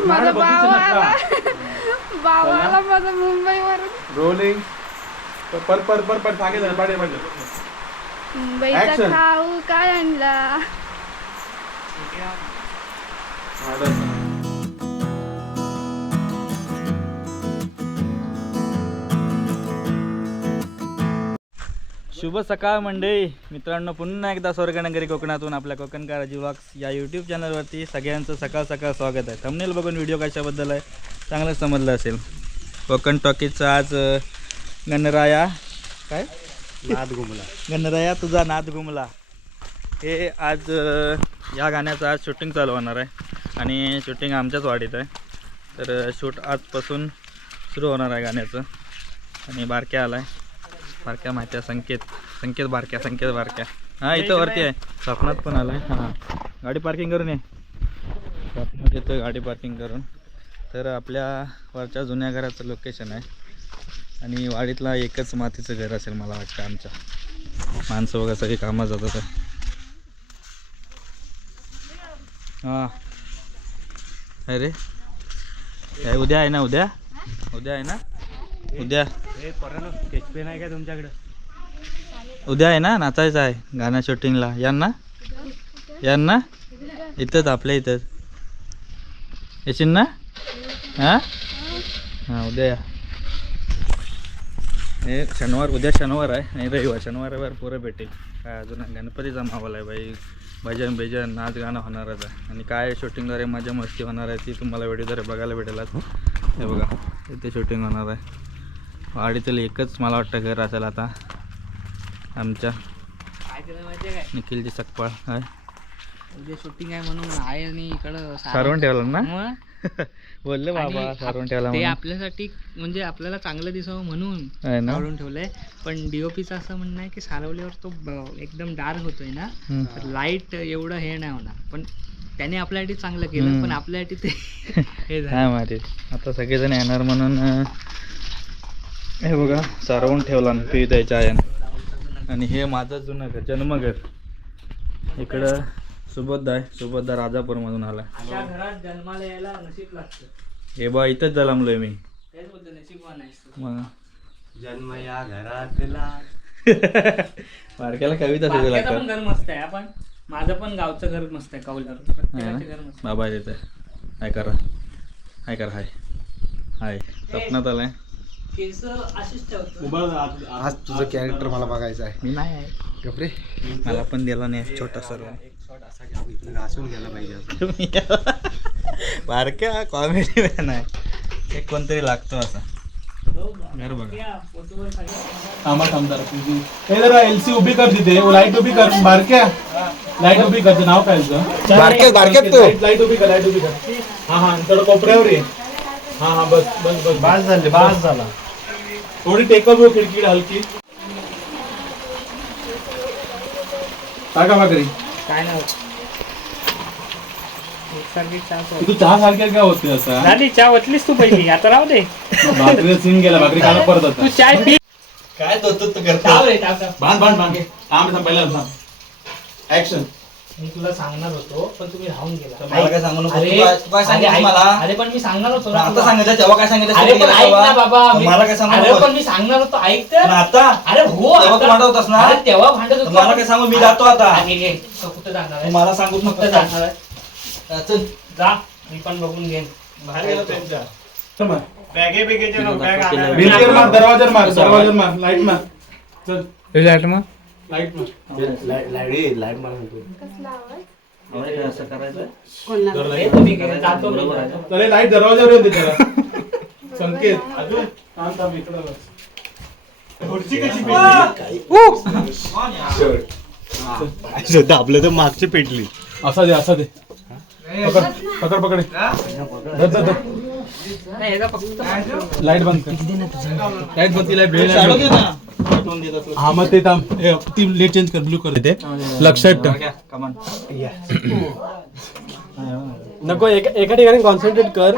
माझा भाव आला भाव आला माझा मुंबईवरून. रोलिंग पर पर पर पर मुंबईचा Action. खाऊ काय आणला शुभ सकाळ मंडळी. मित्रांनो पुन्हा एकदा स्वर्गनगरी कोकणातून आपल्या कोकणकाराजी व्लॉग्स या यूट्यूब चॅनलवरती सगळ्यांचं सकाळ सकाळ स्वागत आहे. थंबनेल बघून व्हिडिओ कशाबद्दल आहे? चांगलं समजलं असेल. कोकण टॉकीजचं आज गणराया काय? नाद घुमला गणराया तुझा नाद घुमला हे आज या गाण्याचं आज शूटिंग चालू होणार आहे. आणि शूटिंग आमच्याच वाडीत आहे. तर शूट आजपासून सुरू होणार आहे गाण्याचं. आणि बारक्या आला आहे बारक्या माहिती संकेत. संकेत बारक्या संकेत बारक्या. हां इथं वरती आहे. स्वप्नात पण आला आहे हां. गाडी पार्किंग करून ये. स्वप्नात येतं गाडी पार्किंग करून. तर आपल्या वरच्या जुन्या घराचं लोकेशन आहे. आणि वाडीतला एकच मातीचं घर असेल मला वाटतं आमच्या. माणसं वगैरे सगळी कामात जातात. हां. अरे. काय उद्या आहे ना उद्या? उद्या आहे ना? उद्या. नाही काय तुमच्याकडे? उद्या आहे ना नाचायचं आहे गाण्या शूटिंगला. यांना? यांना? इथंच आपल्या इथंच. येशील ना? हां? हां उद्या या. हे शनिवार उद्या शनिवार आहे नाही रविवार. शनिवार पोरं भेटेल. काय अजून? गणपतीचा माहोल आहे बाई. भजन बिजन नाच गाणं होणारच आहे. आणि काय शूटिंगद्वारे मजा मस्ती होणार आहे ती तुम्हाला व्हिडिओद्वारे बघायला भेटेल आज. हे बघा इथे शूटिंग होणार आहे. वाडीतील एकच मला वाटतं घर असेल आता. आमच्या निखिलची सकपाळ काय उद्या शूटिंग आहे म्हणून आणि इकडं सारवून ठेवलं ना? बोलले बाबा आणि सारवून ठेवला ते. आपल्यासाठी म्हणजे आपल्याला चांगलं दिसावं म्हणून सारवून ठेवलंय. पण डीओपीचं असं म्हणणं आहे की सारवल्यावर तो एकदम डार्क होतोय ना. तर लाइट एवढं हे नाही होणार. पण त्याने आपल्यासाठी चांगलं केलं. पण आपल्यासाठी ते हे झालं. आता सगळेजण येणार म्हणून हे बघा सारवून ठेवला ना पी द्यायच्या आयन. आणि हे माझं जुनं घर जन्मघर. इकडं सुबोध आहे सुबोध राजापूरमधून आला. अशा घरात जन्माला यायला नशीब लागतं. हे बा इथंच जलमलोय मी. मग. जन्म या घरातला. बारक्याला कविता सुरू लागतात. घर मस्त आहे आपण माझं पण गावचं घर मस्त आहे कौलार प्रत्येकाचे घर मस्त बाबा येते. हाय करा. हाय करा हाय. हाय. स्वप्नात आलाय. आज तुझं कॅरेक्टर मला बघायचं आहे. मी नाही आहे. कपडे मला पण दिला नाही छोटा सर्व. घासून गेला पाहिजे बारक्या कॉमेडी मॅन आहे. एक कोणतरी लागतो असा. थांबदार हे जरा एलसी उभी कर तिथे. लाइट उभी कर. बारक्या. लाइट उभी कर नाव काय तुझं? बारक्यात- बारक्यात. तो. लाईट- लाइट उभी कर लाइट उभी कर. हा हा थोडं कोपऱ्यावर ये. हा हा बस बस बस. बास झाले बास झाला. थोडी टेकअप हो खिडकी हलकी. टाका भाकरी काय नाही होत. एकसारखी चहा सोड. तू चहा सारख्या काय होते असा? झाली चहा ओतलीस तू पहिली. आता राहू दे. सीन गेला भाकरी परत आता. तू चाय पी. काय तो तू थांब थांब पहिला थांब ऍक्शन मी तुला सांगणार होतो पण तुम्ही राहून गेला. मला काय सांगू नको. अरे तू काय- तू काय अरे सांगितलं ऐक- मला? अरे पण मी सांगणार होतो ना आता तुला. सांगितलं तेव्हा काय सांगितलं? अरे पण ऐक ना? बाबा मी- मला काय सांगू अरे नकोस. पण मी सांगणार होतो ऐक पण तर आता? अरे हो तेव्हा तू आता- भांडत होतास ना? अरे तेव्हा भांडत होतो. मला काय सांगू? मी जातो आता. अरे, घे. तो कुठं जाणार आहे? मला सांगू कुठं नको जाणार आहे? चल. जा मी पण बघून घेईन. मार दरवाजावर मार दरवाजावर मार लाइट मार. चल. लाइट मार. लाइट असं करायचं लाइट दरवाजावर संकेत. अजून? थांब थांब इकडं बस. खुर्ची कशी पेटली? आपलं तर मागची पेटली. असा दे असा दे. पकड पकड पकड. लाइट बंद कर. लाइट बंद केला हा मग ते थांब ए, ती लेट चेंज कर ब्लू कर. ते लक्षात ठेव. नको एका एका ठिकाणी कॉन्सन्ट्रेट कर.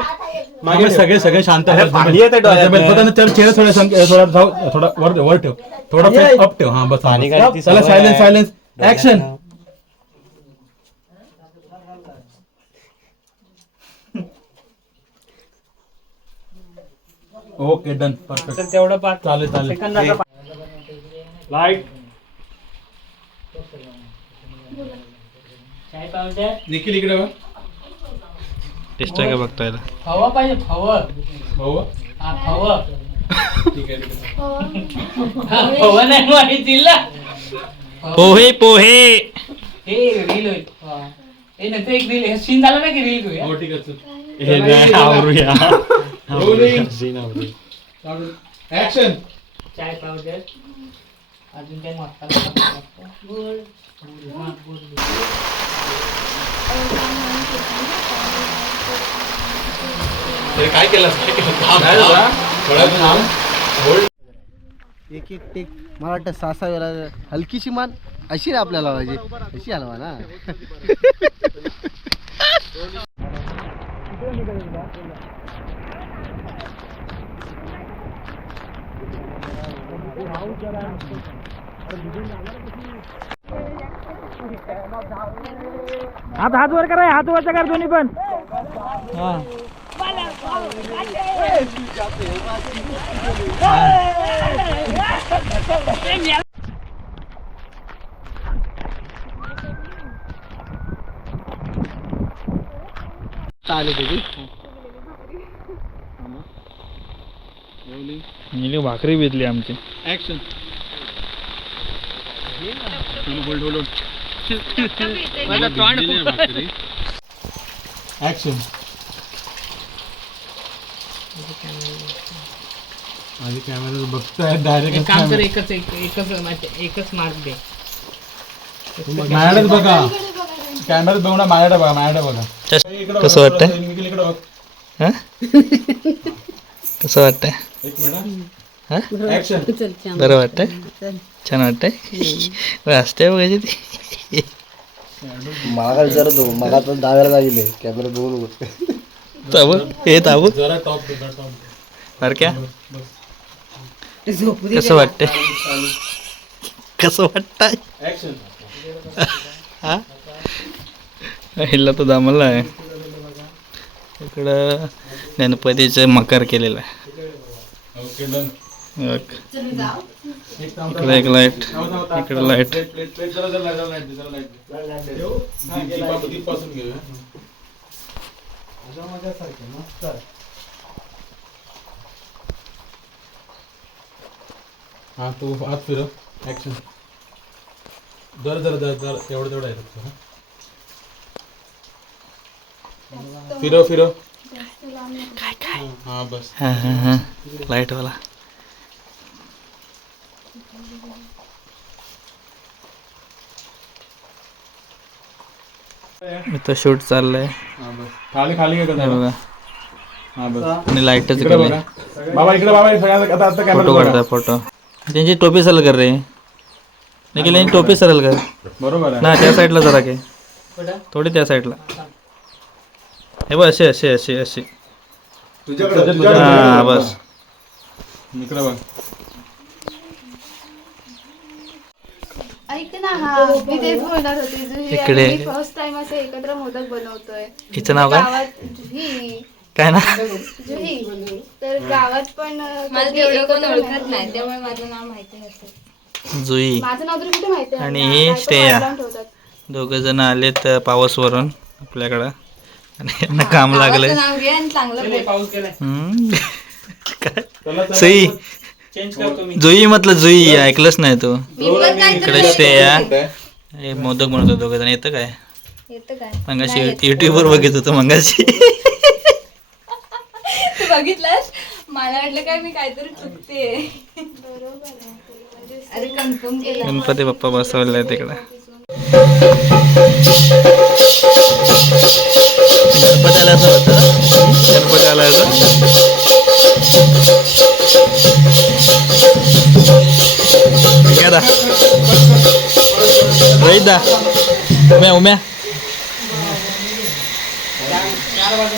मागे सगळे सगळे शांत अरे, पाणी येतंय डोळ्यात. चेहरा थोडा संक- थोडा जाऊ- थोडा वर वर ठेव. थोडा face up ठेव. हा बस पाणी काय ती चला सवय सायलेन्स आहे. Silence action okay done perfect तर तेवढं पाच चालेल चालेल. सेकंदाचा लाइट चाय पावडर निखिल इकडे बघ. टेस्ट आहे का बघता याला फवं पाहिजे फवं. भाऊ हा फवं. ठीक आहे ठीक आहे. हा, फवं नाही माहिती तिला पोहे पोहे. हे रील होईल हा. हे नंतर एक रील सीन झाला ना की रील घेऊया? हो ठीक आहे चल. हे नाही आवरूया. Rolling. सीन आवरूया. चालू ऍक्शन चाय पावडर अजून मसाला गुड हा, गुड, गुड. काय केलं? काय केलं? एक एक टेक. मला वाटतं सहा सहा वेळा हलकीशी मान. अशी रे आपल्याला पाहिजे अशी हलवा ना हात हात वर करा हात वरचा कर दोन्ही पण. हा. भाकरी भेटली आमची. ऍक्शन ऍक्शन माझे कॅमेरा बघताय डायरेक्ट एक काम कर एकच एक- एकच माझ्या- एकच मार्क दे. माझ्याकडेच बघा. कॅमेरात बघू ना माझ्याकडे बघा माझ्याकडे बघा. इकडे कसं वाटतंय? इकडे बघ. हा? कसं वाटतंय? एक मिनिट हा? ऍक्शन बरं वाटतंय? छान वाटतंय? असते बघायची ती. मला विचारतो मला पण दहाव्याला लागले कॅमेरा बघ. ताबू हे. ताबू जरा टॉप दे जरा टॉप बरं क्या कसं वाटतंय? कसं वाटतंय? ऍक्शन हा? हिला तो दामला आहे. इकडं गणपतीचं मकर केलेलं आहे. ओके डन बघ. इकडं एक लाइट इकडं लाइट लाइट लाइट हा तू हात फिरव ऍक्शन जर जर जर जर एवढं तेवढं आहे हा. फिरव फिरव. हा बस. हां हां हां लाईटवाला इथं शूट चाललंय. हा बस. खाली खाली बघा. हा बस. आणि लाईटच बाबा इकडे बाबा फोटो काढताय फोटो त्यांची टोपी सरळ कर रे. निखिल यांची टोपी सरळ कर. बरोबर आहे. ना त्या साईडला जरा कुठं? थोडी त्या साईडला हे बघ असे असे असे असे तुझ्याकडे. हा बस. इकडे बघ. ऐक ना हा मी तेच बोलणार होते जुही इकडे. फर्स्ट टाइम असं एकत्र मोदक बनवतोय. हिचं नाव काय? गावात जुही. काय ना? जुही. तर गावात पण अं, मला कधी तेवढं कोण एकत्र ओळखत नाही. त्यामुळे माझं नाव माहिती नसतं. जुई. माझं नाव तरी कुठे माहिती आहे? आणि ना, ही श्रेया. ठेवतात. दोघं जण आलेत पावसवरून आपल्याकडं. आणि यांना काम लागलंय. गावाचं नाव घे आणि चांगलं बोल. हम्म. काय? सई. चेंज करतो मी जुई म्हटलं जुई ऐकलंच नाही तू. मी पण काय इकडे श्रेया. हे मोदक बनवतो दोघं जण. येतं काय? येतं काय? मंगाशी नाही येत. युट्यूबवर बघित होतं मंगाशी. तू बघितलंस? मला वाटलं काय मी काहीतरी चुकते. अरे कन्फर्म केलं. गणपती बाप्पा बसवलाय तिकडं. गणपती आला होतं. गणपती आला असं Doida. Doida. Ume, ume. ચાર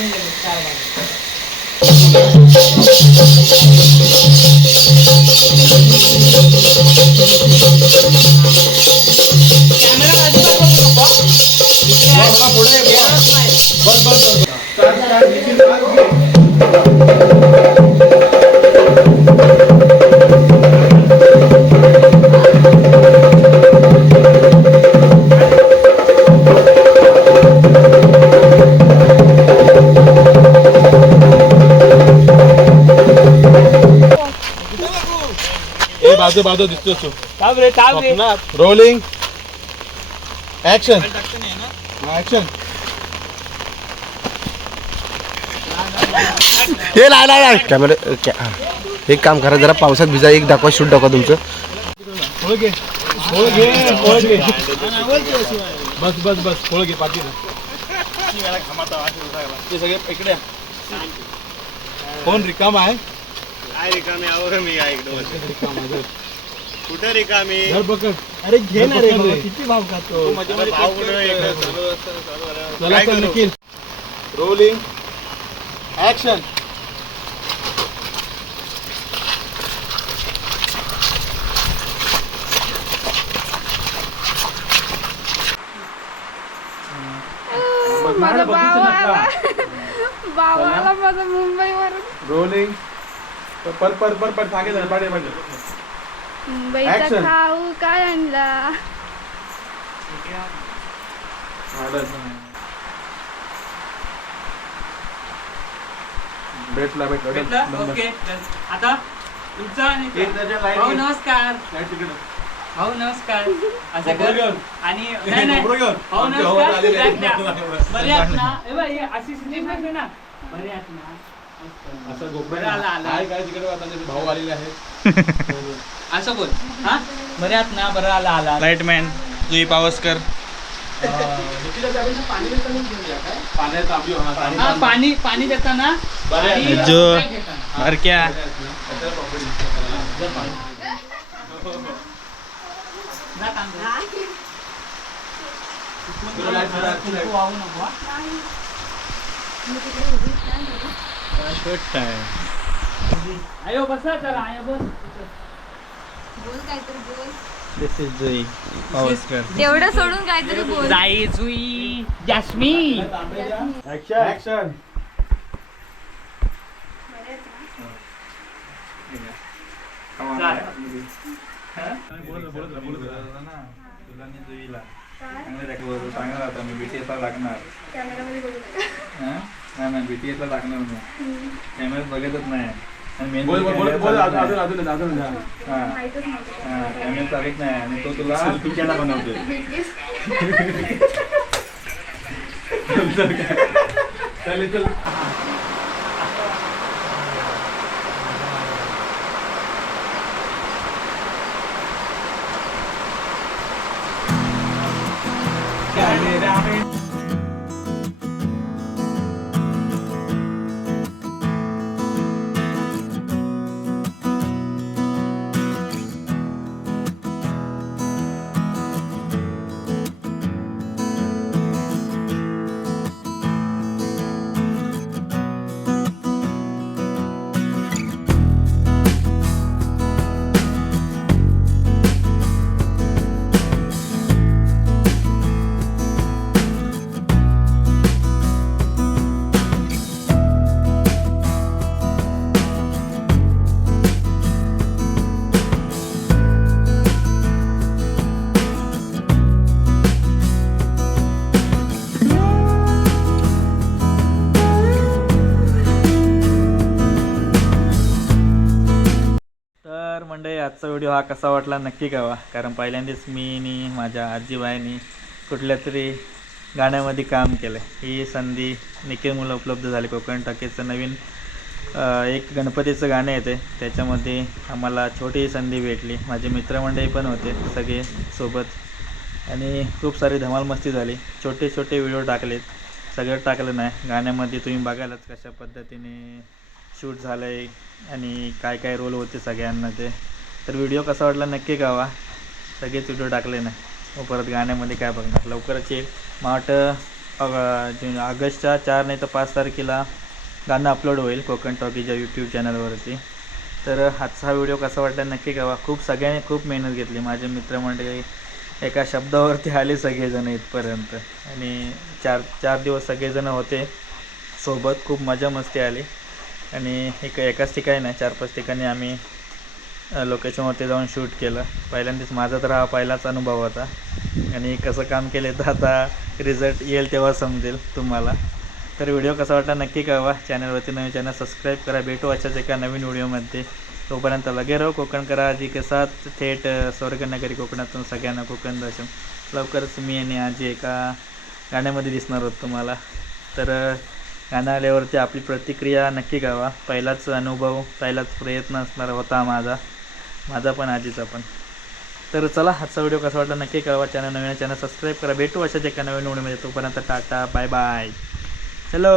दिसतो बाजू दिसतो तो. थांब रे थांब रे. रोलिंग ऍक्शन ऍक्शन हे नाही कॅमेरा हा. एक काम करा जरा पावसात भिजा एक दाखवा शूट दाखवा तुमचं. घे घे घे. बस बस बस. खोळ घे पाठी ते सगळे इकडे कोण रिकाम आहे? कुठे रिकामी? धर पकड अरे घे ना रे बाबा, किती भाव खातो. चला रोलिंग ऍक्शन माझा भाव आला भाव आला माझा मुंबईवरून. रोलिंग पर पर पर पर सांगेल पाडे पाडे मुंबईचा Action. खाऊ काय आणला भेटला भेटला. भेटलं? ओके. आता तुमचा आणि भाऊ नमस्कार. भाऊ नमस्कार. असं कर. आणि नाही नाही. भाऊ नमस्कार. बरे आहात ना? ए बाई, हे अशी situation आहे ना? बरे आहात ना? असं आला, आला. काय काय तिकडे आता भाऊ आलेले आहेत. असं बोल. हा? बरे आहात ना बरं आला आला लाईटमॅन जुई पावसकर. पाणी हा पाणी पाणी देताना जो काय घेताना? बारक्या ना तांदूळ. तू वाहू नको हा. आयो बसा चला आयो बस. बोल काहीतरी बोल. दिस इज जुई पावसकर तेवढं सोडून काहीतरी बोल. जाई जुई जास्मी ऍक्शन सांगणार आता मी बीटीएस ला लागणार नाही बीटीएस ला लागणार नाही. कॅमेऱ्यात बघतच नाही. आणि main बोल बोल बोल camera बोल अजून नाही. अजून. हा. हा, कॅमेरा चालत नाही आणि तो तुला पिक्चरला बनवतोय. चल चल. तर आजचा व्हिडिओ हा कसा वाटला नक्की कळवा. कारण पहिल्यांदाच मी आणि माझ्या आजीबाईनी कुठल्या तरी गाण्यामध्ये काम केलं ही संधी निखिल मुलं उपलब्ध झाली. कोकण टाकेचं नवीन एक गणपतीचं गाणं येते त्याच्यामध्ये आम्हाला छोटी संधी भेटली. माझे मित्रमंडळी पण होते सगळे सोबत. आणि खूप सारी धमाल मस्ती झाली. छोटे छोटे व्हिडिओ टाकलेत. सगळं टाकलं नाही. गाण्यामध्ये तुम्ही बघायलाच कशा पद्धतीने शूट झालं आहे आणि काय काय रोल होते सगळ्यांना ते तर व्हिडिओ कसा वाटला नक्की गावा सगळेच व्हिडिओ टाकले नाही मग परत गाण्यामध्ये काय बघणार? लवकरच येईल. मला वाटतं ऑगस्टच्या चार नाही तर पाच तारखेला गाणं अपलोड होईल कोकण टॉकीच्या यूट्यूब चॅनलवरती तर आजचा हा व्हिडिओ कसा वाटला नक्की गावा खूप सगळ्यांनी खूप मेहनत घेतली. माझे मित्रमंडळी एका शब्दावरती आले सगळेजण इथपर्यंत. आणि चार चार दिवस सगळेजण होते सोबत. खूप मजा मस्ती आली. आणि एक एकाच ठिकाणी नाही चार पाच ठिकाणी आम्ही लोकेशनवरती जाऊन शूट केलं. पहिल्यांदाच माझा तर हा पहिलाच अनुभव होता. आणि कसं काम केले तर आता रिझल्ट येईल तेव्हा समजेल तुम्हाला. तर व्हिडिओ कसा वाटला नक्की कळवा. चॅनलवरती नवीन चॅनल सबस्क्राईब करा. भेटू अशाच एका नवीन व्हिडिओमध्ये तोपर्यंत लगे राहू कोकण करा. जी कसात थेट स्वर्गनगरी कोकणातून सगळ्यांना कोकण दर्शन. लवकरच मी आणि आजी एका गाण्यामध्ये दिसणार आहोत तुम्हाला. तर गाणं आल्यावरती आपली प्रतिक्रिया नक्की कळवा. पहिलाच अनुभव पहिलाच प्रयत्न असणार होता माझा. माझा पण आजीचा पण. तर चला आजचा व्हिडिओ कसा वाटला नक्की कळवा. चॅनल नवीन चॅनल सबस्क्राईब करा. भेटू अशाच एका नवीन व्हिडिओमध्ये तोपर्यंत टाटा बाय बाय चलो